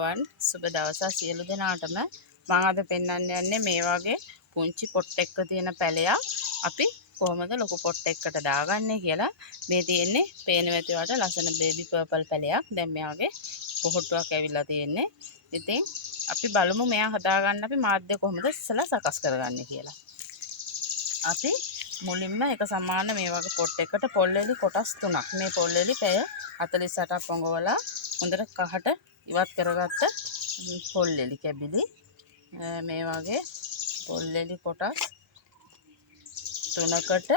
අයිබෝවන් සුබ දවසක් සියලු දෙනාටම මම අද පෙන්වන්න යන්නේ මේ වගේ පුංචි පොට් එකක තියෙන පැලයක් අපි කොහොමද ලොකු පොට් එකකට දාගන්නේ කියලා. මේ තියෙන්නේ පේන වැටියට ලස්සන බේබි පර්පල් පැලයක්. දැන් මෙයාගේ පොහොට්ටුවක් ඇවිල්ලා තියෙන්නේ. ඉතින් අපි බලමු මෙයා හදාගන්න අපි මාධ්‍ය කොහොමද ඉස්සලා සකස් කරගන්නේ කියලා. අපි මුලින්ම එක සමාන මේ වගේ පොට් එකකට පොල්ලෙලි කොටස් 3ක් මේ පොල්ලෙලි පැය 48ක් පොඟවලා හොඳට කහට ඉවත් කරගත්ත පොල්ලෙලි කැබිලි මේ වගේ පොල්ලෙලි කොටස් 3කට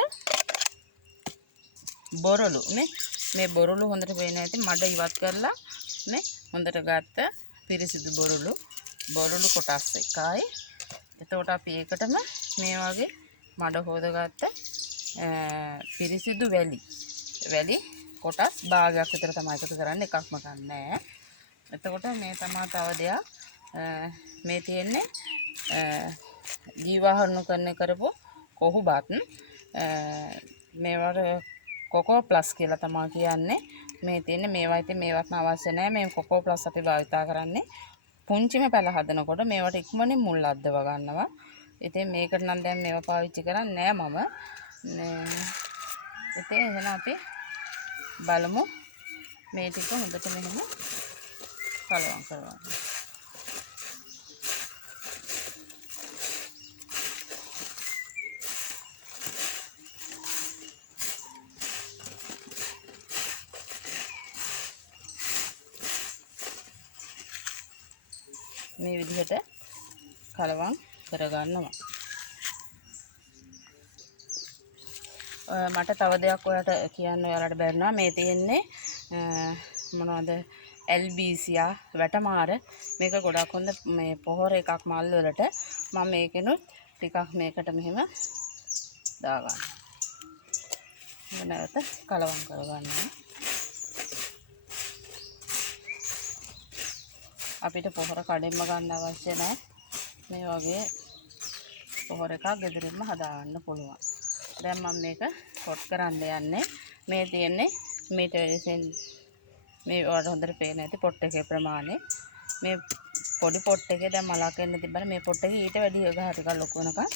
බොරළු මේ බොරළු හොඳට පේන ඇති මඩ ඉවත් කරලා මේ හොඳට ගත්ත පිරිසිදු බොරළු කොටස් එකයි. එතකොට අපි ඒකටම මේ වගේ මඩ හොදගත්ත පිරිසිදු වැලි කොටස් භාගයක් විතර තමයි එකතු කරන්නේ, එකක්ම ගන්නෑ. එතකොට මේ තමයි තව දෙයක් මේ තියෙන්නේ ජීවාහරණු කරපු කොහුබත් මේවට කොකෝ ප්ලස් කියලා තමයි කියන්නේ. මේ තියෙන්නේ මේවා ඉතින් මේවත් අවශ්‍ය නැහැ. මේ කොකෝ ප්ලස් අපි භාවිතා කරන්නේ පුංචිම පැල හදනකොට මේවට ඉක්මනින් මුල් අද්දව ගන්නවා. ඉතින් මේකට නම් දැන් මේවා පාවිච්චි කරන්නේ නැහැ මම. ඉතින් එහෙනම් අපි බලමු මේ ටික හොඳට මෙහෙම කලවම් කරගන්න. මේ විදිහට කලවම් කරගන්නවා. මට තව දෙයක් ඔයාලට කියන්න ඔයාලට බැරිනවා. මේ තියෙන්නේ මොනවද එල්බීසියා වැටමාර. මේක ගොඩක් හොඳ මේ පොහොර එකක් මල් වලට. මම මේකෙනුත් ටිකක් මේකට මෙහෙම දාගන්න. නැවත කලවම් කරගන්නවා. අපිට පොහොර කඩෙන්ම ගන්න අවශ්‍ය නැහැ. මේ වගේ පොහොර එකක් ගෙදරින්ම හදාගන්න පුළුවන්. දැන් මම මේක කොට් කරන්න යන්නේ. මේ තියෙන්නේ මේ වල හොඳට පේන ඇති පොට් එකේ ප්‍රමාණය. මේ පොඩි පොට් එකේ දැන් මලක් එන්න තිබ්බම මේ පොට් එකේ ඊට වැඩි ගහ ටිකක් ලොකු වෙනකන්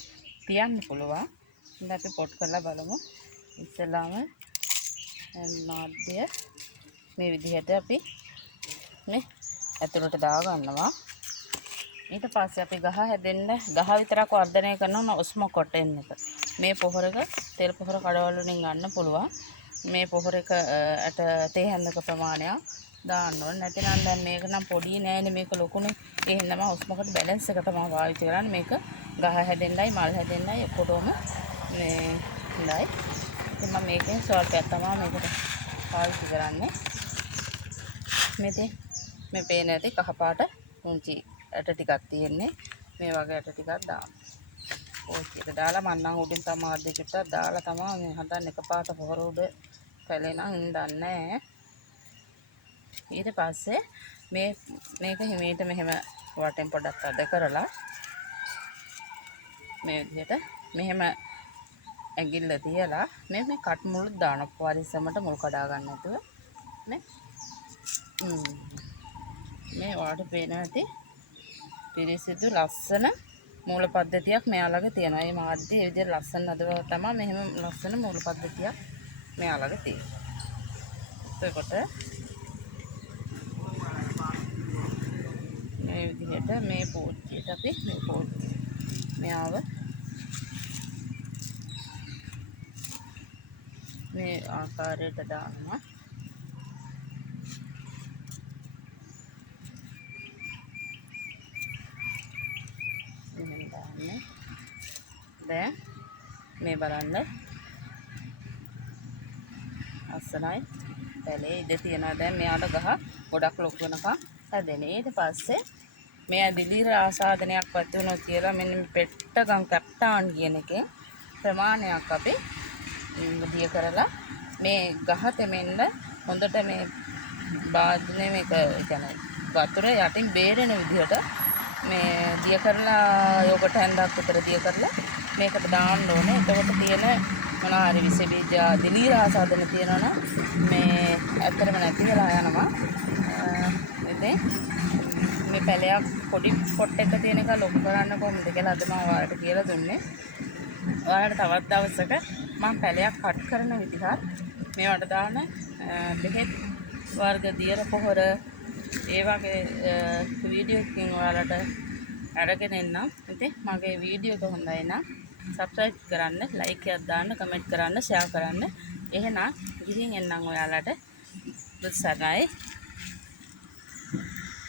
තියන්න පුළුවන්. ඉතින් අපි පොට් කරලා බලමු. ඉස්සෙල්ලාම මාධ්‍ය මේ විදිහට අපි මේ ඇතුළට දා ගන්නවා. ඊට පස්සේ අපි ගහ විතරක් වර්ධනය කරනවා ඔස්මොකොටෙන් එක. මේ පොහොර එක තෙල් පොහොර කඩවල වලින් ගන්න පුළුවන්. මේ පොහොර එක අට තේ හැන්දක ප්‍රමාණයක් දාන්න ඕනේ. නැතිනම් දැන් මේක නම් පොඩි නෑනේ, මේක ලොකුනේ. ඒ හින්දාම ඔස්මොකොට බැලන්ස් එක තමයි පාවිච්චි කරන්නේ. මේක ගහ හැදෙන්නයි මල් හැදෙන්නයි ඔක්කොටම මේ හොඳයි. ඉතින් මම මේකෙන් ස්වල්පයක් තමයි මේකට පාවිච්චි කරන්නේ. මේ පේන ඇති කහපාට පුංචි ඇට ටිකක් තියෙන්නේ. මේ වගේ ඇට ටිකක් දාන්න. ඕකේට දාලා මම නම් උඩින් තමයි ආද්‍ය චුට්ටක් දාලා තමයි මේ හදන්නේ. එකපාරට පොහොර උඩ පැලෙනම් ඉඳන්නේ. ඊට පස්සේ මේක හිමීට මෙහෙම වටෙන් පොඩක් අද කරලා මේ විදිහට මෙහෙම ඇඟිල්ල තියලා මේ කට් මුළු දාන පරිස්සමට මුල් කඩා ගන්න නැතුව මේ ඔයාලට පේන ඇති පිරිසිදු ලස්සන මූල පද්ධතියක් මෙයාලගේ තියෙනවා. මේ මාධ්‍ය ඒ විදිහට ලස්සන නදව තමයි මෙහෙම ලස්සන මූල පද්ධතියක් මෙයාලගේ තියෙනවා. එතකොට මේ විදිහට මේ පෝච්චියට අපි මෙයාව මේ ආකාරයට දානවා. දැන් මේ බලන්න අස්සනයි පැලේ ඉඳ තියනවා. දැන් මෙයාට ගහ ගොඩක් ලොකු වෙනකම් හැදෙන්නේ. ඊට පස්සේ මෙයා දිලිර ආසාදනයක් වත් වෙනවා කියලා මෙන්න මේ පෙට්ටගම් කැප්ටාන් කියන එකේ ප්‍රමාණයක් අපි දිය කරලා මේ ගහ තෙමෙන්න හොඳට මේ බාධනේ මේක කියන්නේ වතුර යටින් බේරෙන විදිහට මේ දිය කරලා යෝගට හැන්දක් විතර දිය කරලා මේකට දාන්න ඕනේ. එතකොට තියෙන මොනවා හරි විස බීජ දිලිර ආසාදන තියෙනවා නම් මේ ඇත්තටම නැති වෙලා යනවා. ඉතින් මේ පැලයක් පොඩි පොට් එක තියෙන එක ලොකු කරන්න කොහොමද කියලා අද මම ඔයාලට කියලා දුන්නේ. ඔයාලට තවත් දවසක මම පැලයක් කට් කරන විදිහත් මේවට දාන බෙහෙත් වර්ග දියර පොහොර ඒ වගේ වීඩියෝ එකකින් ඔයාලට අරගෙන එන්නම්. ඉතින් මගේ වීඩියෝ එක හොඳයි නම් subscribe කරන්න, like එකක් දාන්න, comment කරන්න, share කරන්න. එහෙනම් ගිහින් එන්නම් ඔයාලට. දුස්සරයි.